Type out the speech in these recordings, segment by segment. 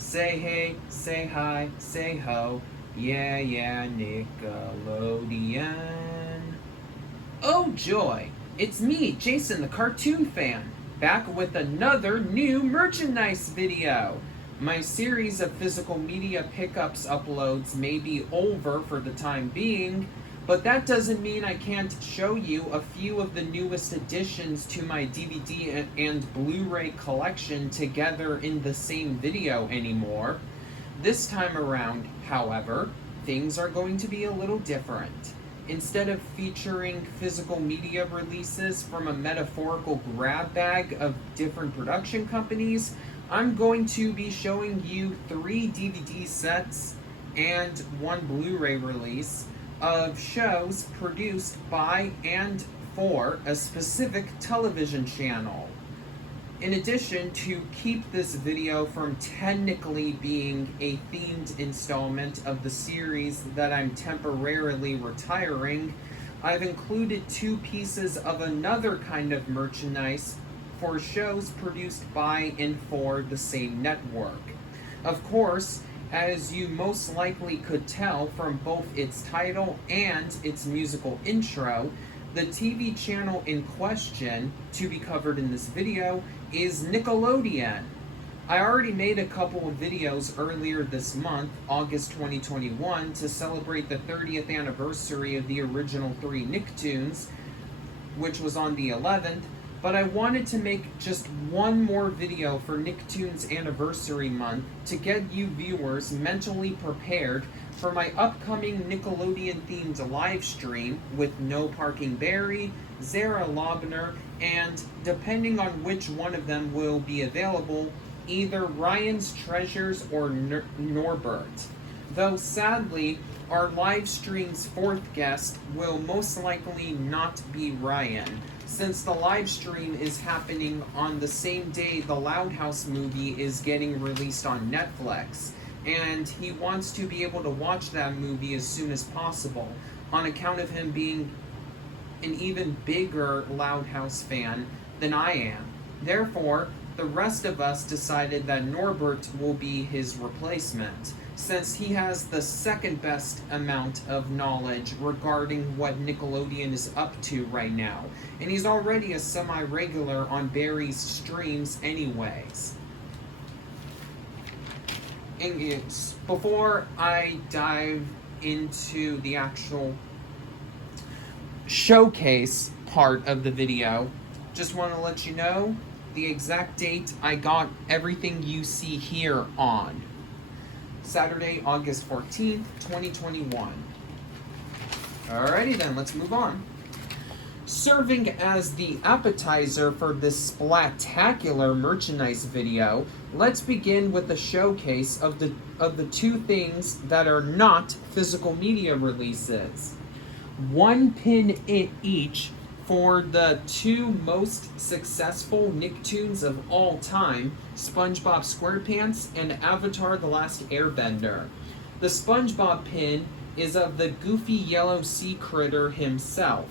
Say hey, say hi, say ho. Yeah, yeah, Nickelodeon. Oh joy! It's me, Jason the cartoon fan, back with another new merchandise video. My series of physical media pickups uploads may be over for the time being, but that doesn't mean I can't show you a few of the newest additions to my DVD and Blu-ray collection together in the same video anymore. This time around, however, things are going to be a little different. Instead of featuring physical media releases from a metaphorical grab bag of different production companies, I'm going to be showing you 3 DVD sets and 1 Blu-ray release of shows produced by and for a specific television channel. In addition, to keep this video from technically being a themed installment of the series that I'm temporarily retiring, I've included 2 pieces of another kind of merchandise for shows produced by and for the same network. Of course, as you most likely could tell from both its title and its musical intro, the TV channel in question, to be covered in this video, is Nickelodeon. I already made a couple of videos earlier this month, August 2021, to celebrate the 30th anniversary of the original 3 Nicktoons, which was on the 11th, but I wanted to make just one more video for Nicktoons Anniversary Month to get you viewers mentally prepared for my upcoming Nickelodeon-themed live stream with No Parking Barry, Zara Lobner, and, depending on which one of them will be available, either Ryan's Treasures or Norbert. Though sadly, our live stream's 4th guest will most likely not be Ryan, since the live stream is happening on the same day the Loud House movie is getting released on Netflix, and he wants to be able to watch that movie as soon as possible, on account of him being an even bigger Loud House fan than I am. Therefore, the rest of us decided that Norbert will be his replacement, since he has the second best amount of knowledge regarding what Nickelodeon is up to right now, and he's already a semi-regular on Barry's streams anyways. And before I dive into the actual showcase part of the video, just want to let you know the exact date I got everything you see here on. Saturday, August 14th, 2021. Alrighty then, let's move on. Serving as the appetizer for this splatacular merchandise video, let's begin with the showcase of the 2 things that are not physical media releases. 1 pin in each for the 2 most successful Nicktoons of all time, SpongeBob SquarePants and Avatar: The Last Airbender. The SpongeBob pin is of the goofy yellow sea critter himself,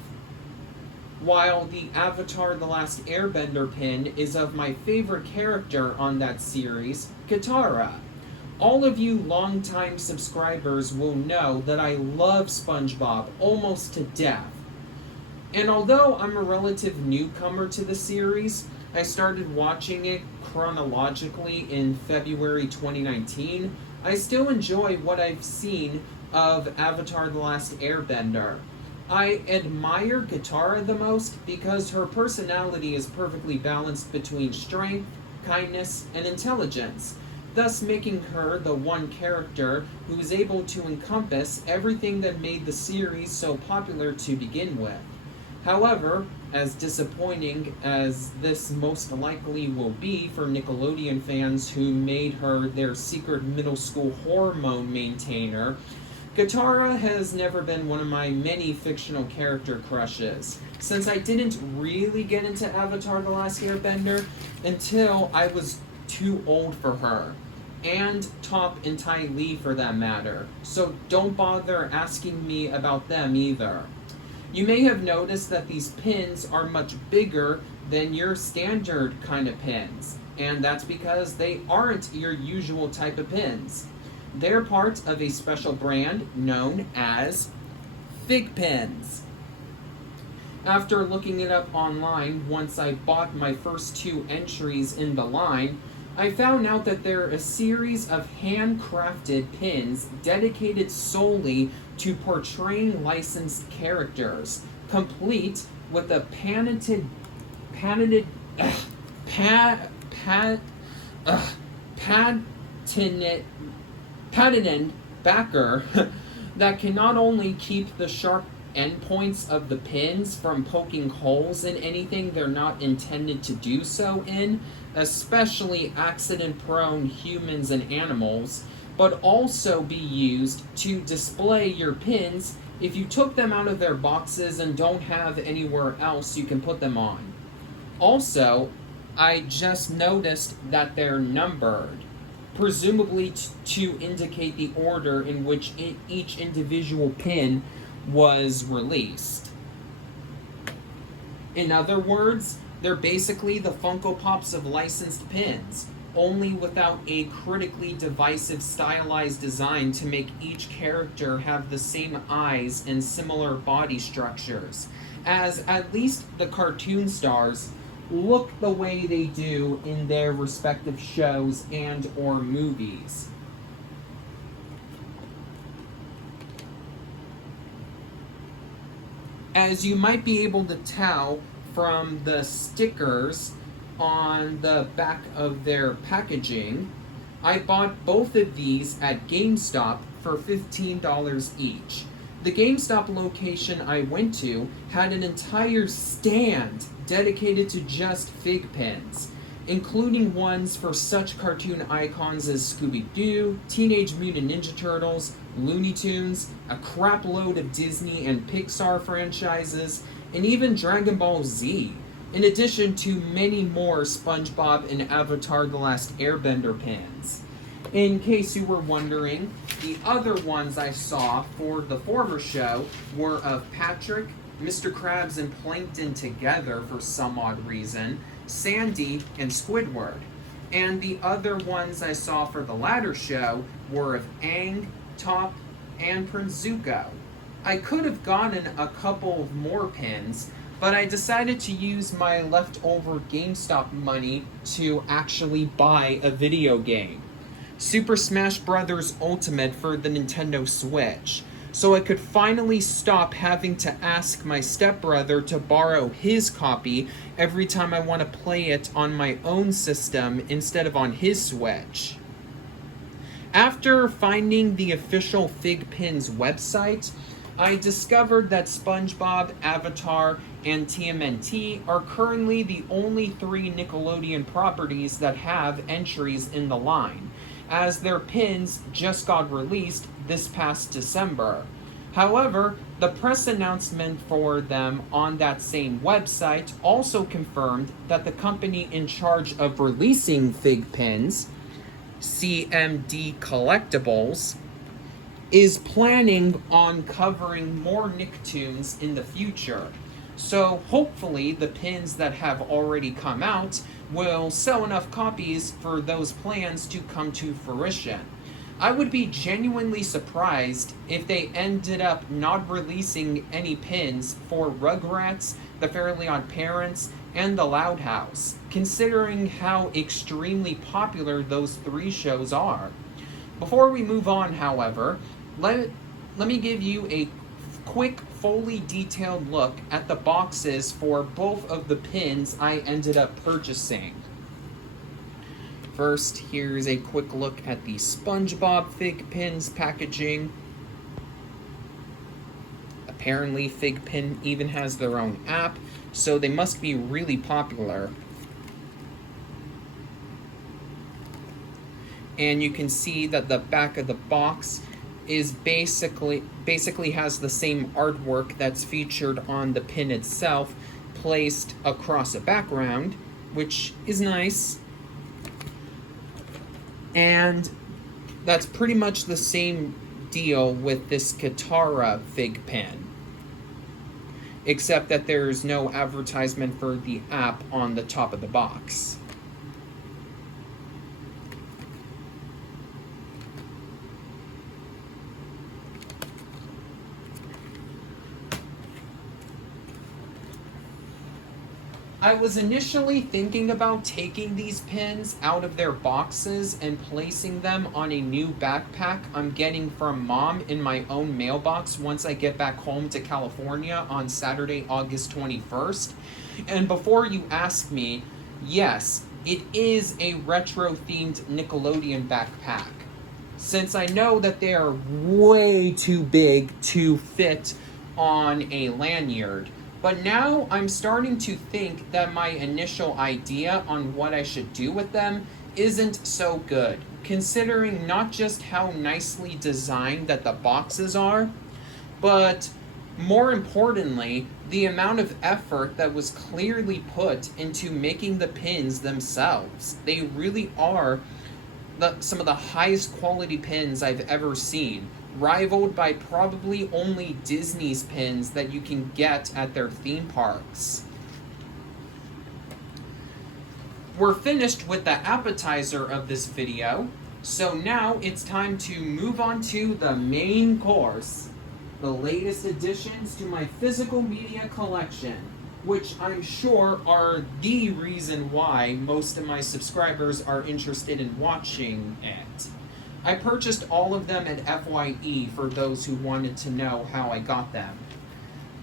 while the Avatar: The Last Airbender pin is of my favorite character on that series, Katara. All of you longtime subscribers will know that I love SpongeBob almost to death. And although I'm a relative newcomer to the series, I started watching it chronologically in February 2019, I still enjoy what I've seen of Avatar: The Last Airbender. I admire Katara the most because her personality is perfectly balanced between strength, kindness, and intelligence, thus making her the one character who is able to encompass everything that made the series so popular to begin with. However, as disappointing as this most likely will be for Nickelodeon fans who made her their secret middle school hormone maintainer, Katara has never been one of my many fictional character crushes, since I didn't really get into Avatar: The Last Airbender until I was too old for her, and Toph and Ty Lee for that matter, so don't bother asking me about them either. You may have noticed that these pins are much bigger than your standard kind of pins, and that's because they aren't your usual type of pins. They're part of a special brand known as Fig Pins. After looking it up online, once I bought my first 2 entries in the line, I found out that there are a series of handcrafted pins dedicated solely to portraying licensed characters, complete with a patented backer that can not only keep the sharp endpoints of the pins from poking holes in anything they're not intended to do so in, especially accident-prone humans and animals, but also be used to display your pins if you took them out of their boxes and don't have anywhere else you can put them on. Also, I just noticed that they're numbered, presumably to indicate the order in which each individual pin was released. In other words, they're basically the Funko Pops of licensed pins, only without a critically divisive stylized design to make each character have the same eyes and similar body structures, as at least the cartoon stars look the way they do in their respective shows and or movies. As you might be able to tell from the stickers on the back of their packaging, I bought both of these at GameStop for $15 each. The GameStop location I went to had an entire stand dedicated to just Fig Pins, including ones for such cartoon icons as Scooby-Doo, Teenage Mutant Ninja Turtles, Looney Tunes, a crap load of Disney and Pixar franchises, and even Dragon Ball Z, in addition to many more SpongeBob and Avatar: The Last Airbender pins. In case you were wondering, the other ones I saw for the former show were of Patrick, Mr. Krabs and Plankton together for some odd reason, Sandy, and Squidward. And the other ones I saw for the latter show were of Aang, Toph, and Prince Zuko. I could have gotten a couple of more pins, but I decided to use my leftover GameStop money to actually buy a video game, Super Smash Bros. Ultimate for the Nintendo Switch, so I could finally stop having to ask my stepbrother to borrow his copy every time I want to play it on my own system instead of on his Switch. After finding the official Fig Pins website, I discovered that SpongeBob, Avatar, and TMNT are currently the only 3 Nickelodeon properties that have entries in the line, as their pins just got released this past December. However, the press announcement for them on that same website also confirmed that the company in charge of releasing Fig Pins, CMD Collectibles, is planning on covering more Nicktoons in the future. So hopefully the pins that have already come out will sell enough copies for those plans to come to fruition. I would be genuinely surprised if they ended up not releasing any pins for Rugrats, The Fairly Odd Parents, and The Loud House, considering how extremely popular those 3 shows are. Before we move on, however, let me give you a quick, fully detailed look at the boxes for both of the pins I ended up purchasing. First, here's a quick look at the SpongeBob Fig Pins packaging. Apparently, Fig Pin even has their own app, so they must be really popular. And you can see that the back of the box is basically has the same artwork that's featured on the pin itself, placed across a background, which is nice. And that's pretty much the same deal with this Katara Fig Pin, except that there's no advertisement for the app on the top of the box. I was initially thinking about taking these pins out of their boxes and placing them on a new backpack I'm getting from Mom in my own mailbox once I get back home to California on Saturday, August 21st. And before you ask me, yes, it is a retro-themed Nickelodeon backpack. Since I know that they are way too big to fit on a lanyard. But now I'm starting to think that my initial idea on what I should do with them isn't so good, considering not just how nicely designed that the boxes are, but more importantly, the amount of effort that was clearly put into making the pins themselves. They really are some of the highest quality pins I've ever seen, rivaled by probably only Disney's pins that you can get at their theme parks. We're finished with the appetizer of this video, so now it's time to move on to the main course, the latest additions to my physical media collection, which I'm sure are the reason why most of my subscribers are interested in watching it. I purchased all of them at FYE for those who wanted to know how I got them.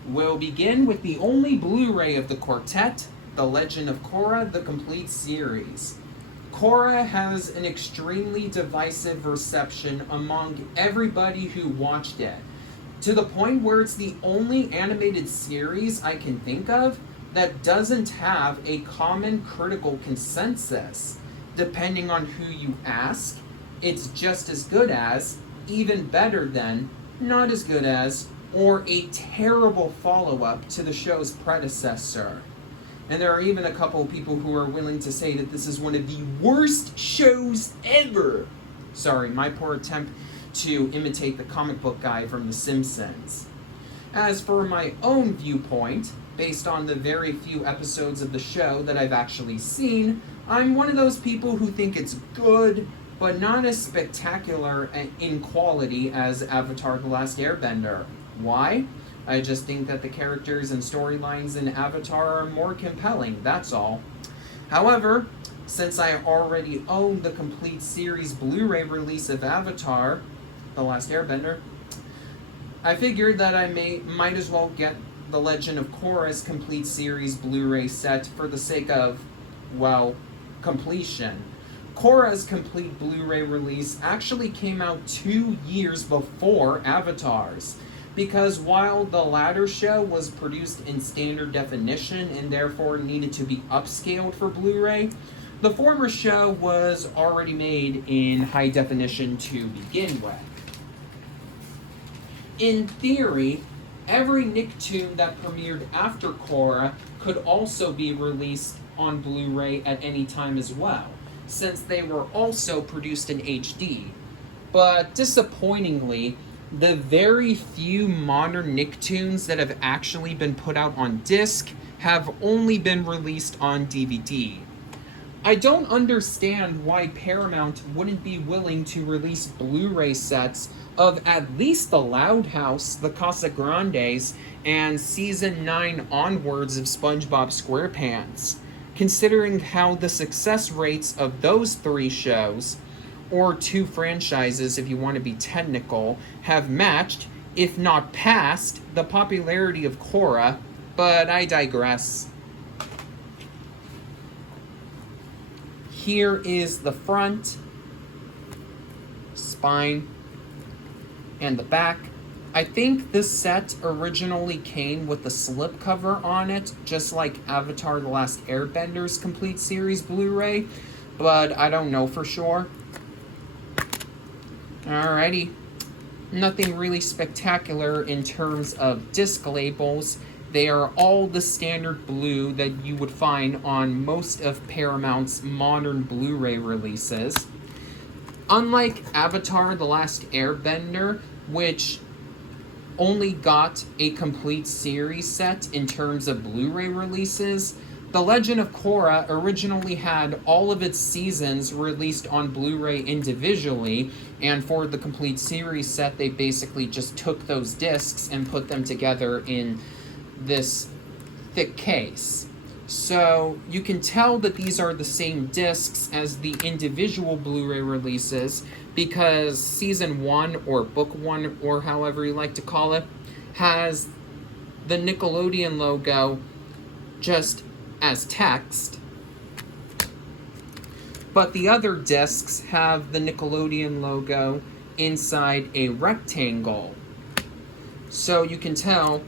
We'll begin with the only Blu-ray of the quartet, The Legend of Korra, the complete series. Korra has an extremely divisive reception among everybody who watched it, to the point where it's the only animated series I can think of that doesn't have a common critical consensus. Depending on who you ask, it's just as good as, even better than, not as good as, or a terrible follow-up to the show's predecessor. And there are even a couple of people who are willing to say that this is one of the worst shows ever. Sorry, my poor attempt to imitate the comic book guy from The Simpsons. As for my own viewpoint, based on the very few episodes of the show that I've actually seen, I'm one of those people who think it's good, but not as spectacular in quality as Avatar: The Last Airbender. Why? I just think that the characters and storylines in Avatar are more compelling, that's all. However, since I already own the complete series Blu-ray release of Avatar: The Last Airbender, I figured that I might as well get The Legend of Korra's complete series Blu-ray set for the sake of, well, completion. Korra's complete Blu-ray release actually came out 2 years before Avatar's, because while the latter show was produced in standard definition and therefore needed to be upscaled for Blu-ray, the former show was already made in high definition to begin with. In theory, every Nicktoon that premiered after Korra could also be released on Blu-ray at any time as well, since they were also produced in HD. But disappointingly, the very few modern Nicktoons that have actually been put out on disc have only been released on DVD. I don't understand why Paramount wouldn't be willing to release Blu-ray sets of at least The Loud House, The Casa Grandes, and Season 9 onwards of SpongeBob SquarePants, considering how the success rates of those 3 shows, or 2 franchises if you want to be technical, have matched, if not passed, the popularity of Korra, but I digress. Here is the front, spine, and the back. I think this set originally came with the slipcover on it, just like Avatar: The Last Airbender's complete series Blu-ray, but I don't know for sure. Alrighty. Nothing really spectacular in terms of disc labels. They are all the standard blue that you would find on most of Paramount's modern Blu-ray releases. Unlike Avatar: The Last Airbender, which only got a complete series set in terms of Blu-ray releases, The Legend of Korra originally had all of its seasons released on Blu-ray individually, and for the complete series set, they basically just took those discs and put them together in this thick case. So you can tell that these are the same discs as the individual Blu-ray releases because season 1 or book 1 or however you like to call it has the Nickelodeon logo just as text, but the other discs have the Nickelodeon logo inside a rectangle. So you can tell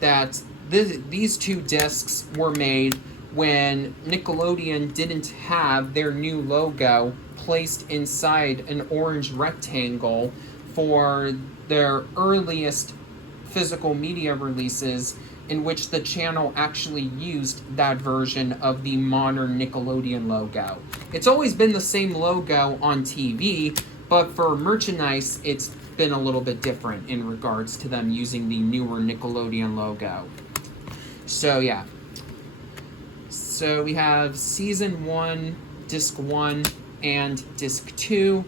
that these two discs were made when Nickelodeon didn't have their new logo placed inside an orange rectangle for their earliest physical media releases, in which the channel actually used that version of the modern Nickelodeon logo. It's always been the same logo on TV, but for merchandise, it's been a little bit different in regards to them using the newer Nickelodeon logo. So yeah. So we have Season 1, Disc 1, and Disc 2.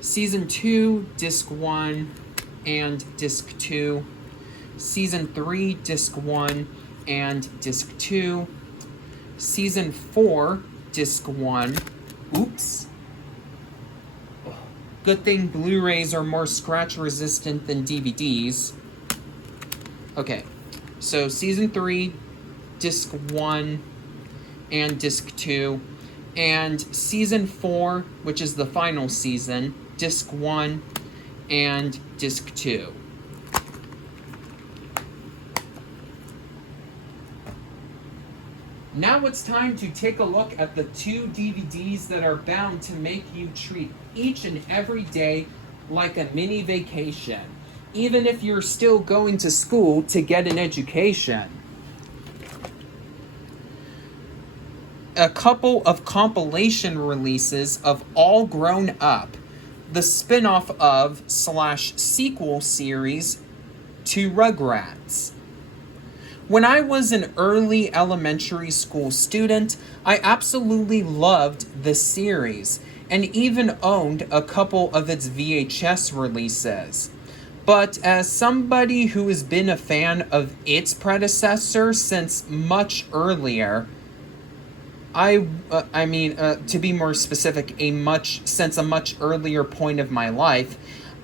Season 2, Disc 1, and Disc 2. Season 3, Disc 1, and Disc 2. Season 4, Disc 1. Oops. Good thing Blu-rays are more scratch-resistant than DVDs. Okay, so Season 3, Disc 1, and Disc 2. And Season 4, which is the final season, Disc 1, and Disc 2. Now it's time to take a look at the 2 DVDs that are bound to make you treat each and every day like a mini vacation, even if you're still going to school to get an education. A couple of compilation releases of All Grown Up, the spin-off of / sequel series to Rugrats. When I was an early elementary school student, I absolutely loved this series and even owned a couple of its VHS releases. But as somebody who has been a fan of its predecessor since much earlier, to be more specific, since a much earlier point of my life,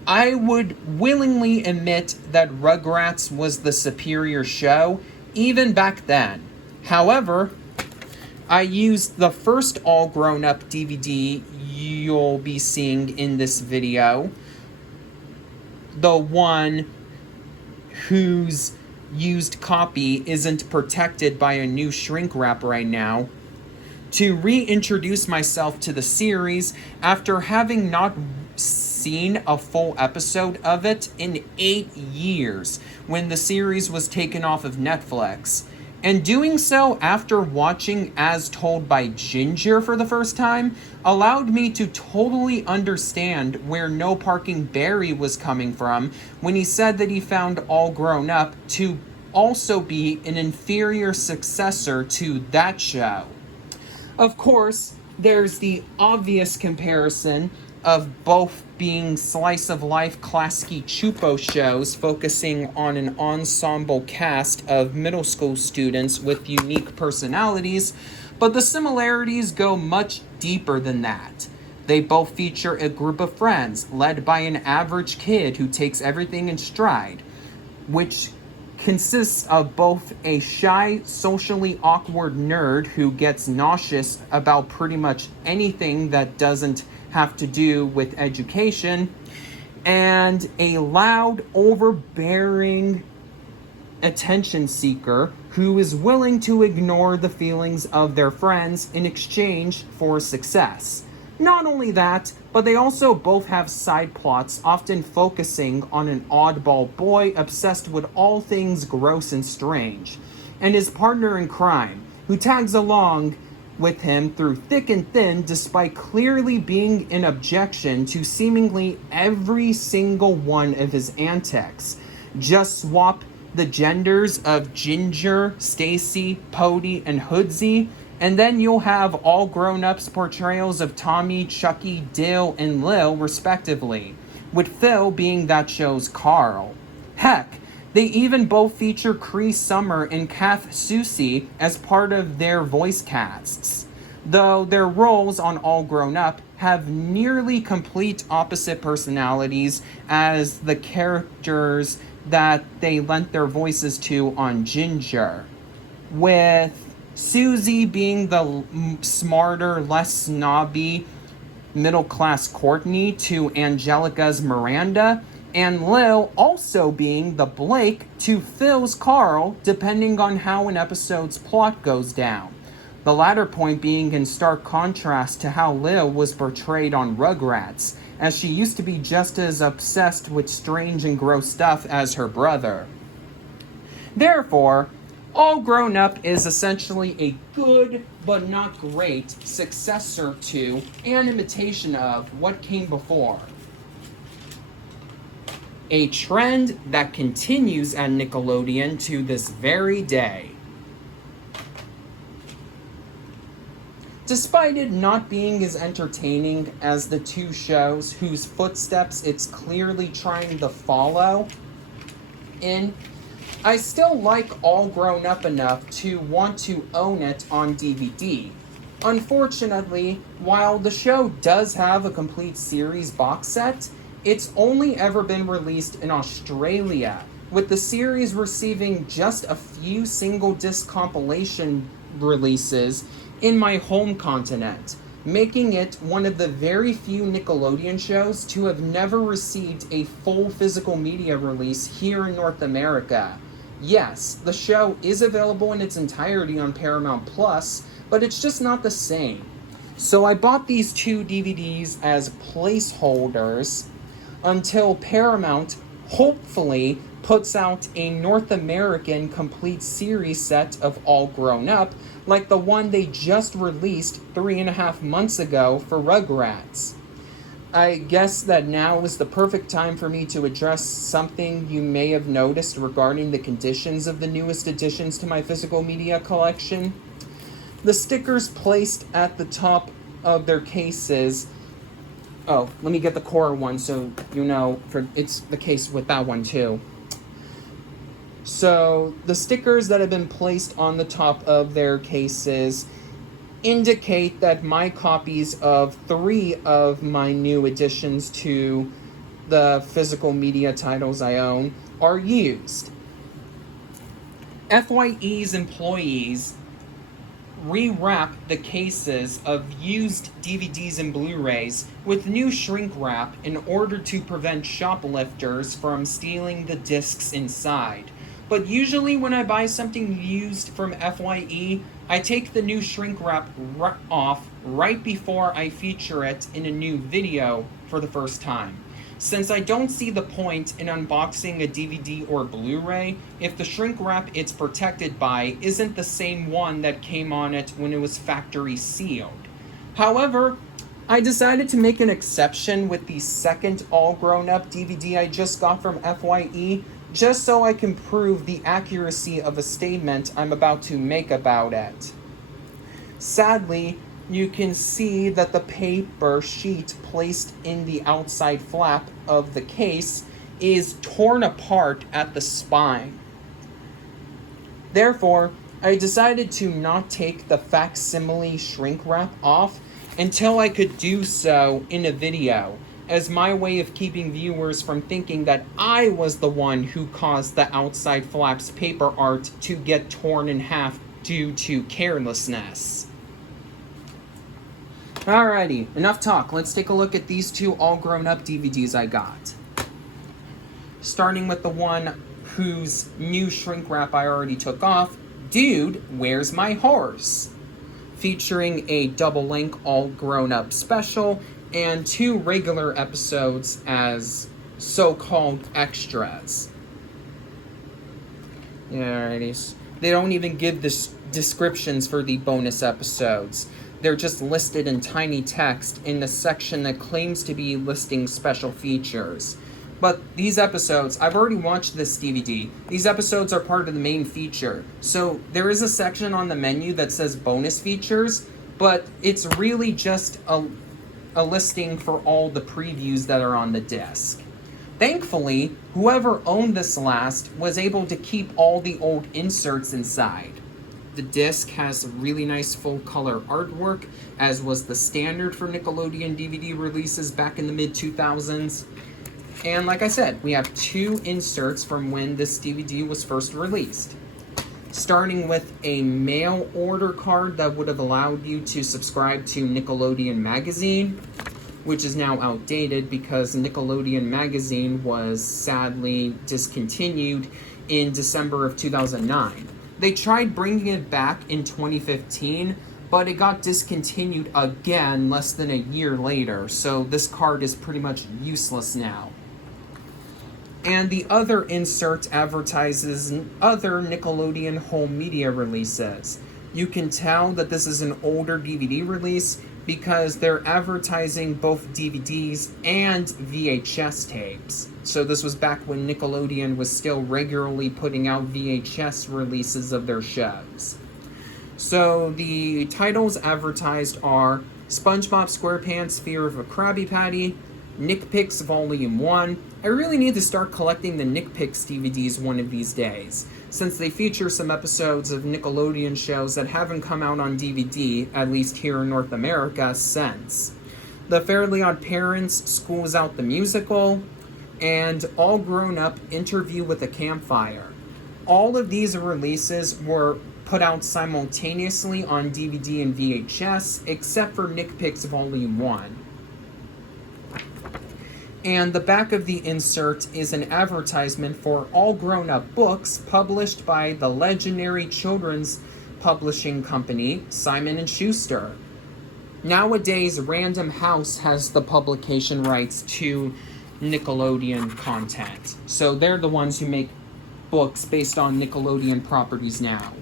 I would willingly admit that Rugrats was the superior show, even back then. However, I used the first All Grown Up DVD you'll be seeing in this video, the one whose used copy isn't protected by a new shrink wrap right now, to reintroduce myself to the series after having not seen a full episode of it in 8 years when the series was taken off of Netflix. And doing so after watching As Told by Ginger for the first time allowed me to totally understand where No Parking Barry was coming from when he said that he found All Grown Up to also be an inferior successor to that show. Of course, there's the obvious comparison of both being slice-of-life Klasky Chupo shows focusing on an ensemble cast of middle school students with unique personalities, but the similarities go much deeper than that. They both feature a group of friends led by an average kid who takes everything in stride, which consists of both a shy, socially awkward nerd who gets nauseous about pretty much anything that doesn't have to do with education, and a loud, overbearing attention seeker who is willing to ignore the feelings of their friends in exchange for success. Not only that, but they also both have side plots often focusing on an oddball boy obsessed with all things gross and strange, and his partner in crime, who tags along with him through thick and thin despite clearly being an objection to seemingly every single one of his antics. Just swap the genders of Ginger, Stacy, Pody, and Hoodsy, and then you'll have All Grown Up's portrayals of Tommy, Chucky, Dill, and Lil, respectively, with Phil being that show's Carl. Heck, They even both feature Cree Summer and Kath Soucie as part of their voice casts, though their roles on All Grown Up have nearly complete opposite personalities as the characters that they lent their voices to on Ginger, with Susie being the smarter, less snobby, middle-class Courtney to Angelica's Miranda, and Lil also being the Blake to Phil's Carl, depending on how an episode's plot goes down. The latter point being in stark contrast to how Lil was portrayed on Rugrats, as she used to be just as obsessed with strange and gross stuff as her brother. Therefore, All Grown Up is essentially a good but not great successor to and imitation of what came before. A trend that continues at Nickelodeon to this very day. Despite it not being as entertaining as the two shows whose footsteps it's clearly trying to follow in, I still like All Grown Up enough to want to own it on DVD. Unfortunately, while the show does have a complete series box set, it's only ever been released in Australia, with the series receiving just a few single disc compilation releases in my home continent, making it one of the very few Nickelodeon shows to have never received a full physical media release here in North America. Yes, the show is available in its entirety on Paramount Plus, but it's just not the same. So I bought these two DVDs as placeholders until Paramount hopefully puts out a North American complete series set of All Grown Up, like the one they just released 3.5 months ago for Rugrats. I guess that now is the perfect time for me to address something you may have noticed regarding the conditions of the newest additions to my physical media collection. The stickers placed at the top of their cases. Oh, let me get the core one so you know, it's the case with that one too. So, the stickers that have been placed on the top of their cases indicate that my copies of 3 of my new additions to the physical media titles I own are used. FYE's employees rewrap the cases of used DVDs and Blu-rays with new shrink wrap in order to prevent shoplifters from stealing the discs inside. But usually when I buy something used from FYE, I take the new shrink wrap off right before I feature it in a new video for the first time. Since I don't see the point in unboxing a DVD or Blu-ray if the shrink wrap it's protected by isn't the same one that came on it when it was factory sealed. However, I decided to make an exception with the second All Grown Up DVD I just got from FYE, just so I can prove the accuracy of a statement I'm about to make about it. Sadly, you can see that the paper sheet placed in the outside flap of the case is torn apart at the spine. Therefore, I decided to not take the facsimile shrink wrap off until I could do so in a video, as my way of keeping viewers from thinking that I was the one who caused the outside flap's paper art to get torn in half due to carelessness. Alrighty, enough talk. Let's take a look at these two All Grown Up DVDs I got. Starting with the one whose new shrink wrap I already took off, Dude, Where's My Horse? Featuring a double-length All Grown Up special and 2 regular episodes as so-called extras. Alrighty. They don't even give descriptions for the bonus episodes. They're just listed in tiny text in the section that claims to be listing special features. But these episodes, I've already watched this DVD. These episodes are part of the main feature. So there is a section on the menu that says bonus features, but it's really just a listing for all the previews that are on the disc. Thankfully, whoever owned this last was able to keep all the old inserts inside. The disc has really nice full color artwork, as was the standard for Nickelodeon DVD releases back in the mid-2000s. And like I said, we have 2 inserts from when this DVD was first released. Starting with a mail order card that would have allowed you to subscribe to Nickelodeon magazine, which is now outdated because Nickelodeon magazine was sadly discontinued in December of 2009. They tried bringing it back in 2015, but it got discontinued again less than a year later, so this card is pretty much useless now. And the other insert advertises other Nickelodeon home media releases. You can tell that this is an older DVD release because they're advertising both DVDs and VHS tapes. So this was back when Nickelodeon was still regularly putting out VHS releases of their shows. So the titles advertised are SpongeBob SquarePants Fear of a Krabby Patty, Nick Picks Volume 1. I really need to start collecting the Nick Picks DVDs one of these days, since they feature some episodes of Nickelodeon shows that haven't come out on DVD, at least here in North America, since. The Fairly Odd Parents, School's Out the Musical, and All Grown Up Interview with a Campfire. All of these releases were put out simultaneously on DVD and VHS, except for Nick Picks Volume 1. And the back of the insert is an advertisement for All Grown Up books published by the legendary children's publishing company, Simon & Schuster. Nowadays, Random House has the publication rights to Nickelodeon content. So they're the ones who make books based on Nickelodeon properties now.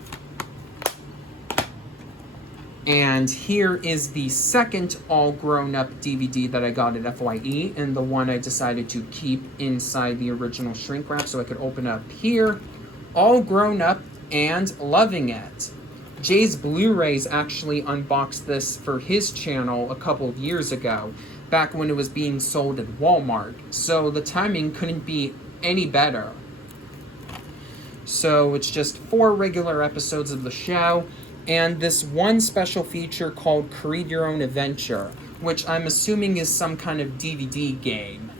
And here is the second All Grown Up DVD that I got at FYE, and the one I decided to keep inside the original shrink wrap so I could open up here. All Grown Up and Loving It. Jay's Blu-rays actually unboxed this for his channel a couple of years ago, back when it was being sold at Walmart, so the timing couldn't be any better. So it's just 4 regular episodes of the show, and this one special feature called Create Your Own Adventure, which I'm assuming is some kind of DVD game.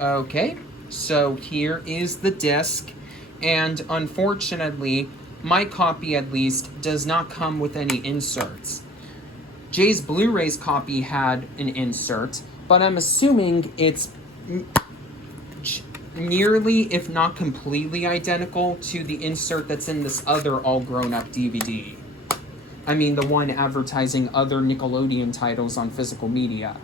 Okay, so here is the disc, and unfortunately, my copy, at least, does not come with any inserts. Jay's Blu-ray's copy had an insert, but I'm assuming it's nearly, if not completely identical to the insert that's in this other All Grown Up DVD. I mean, the one advertising other Nickelodeon titles on physical media.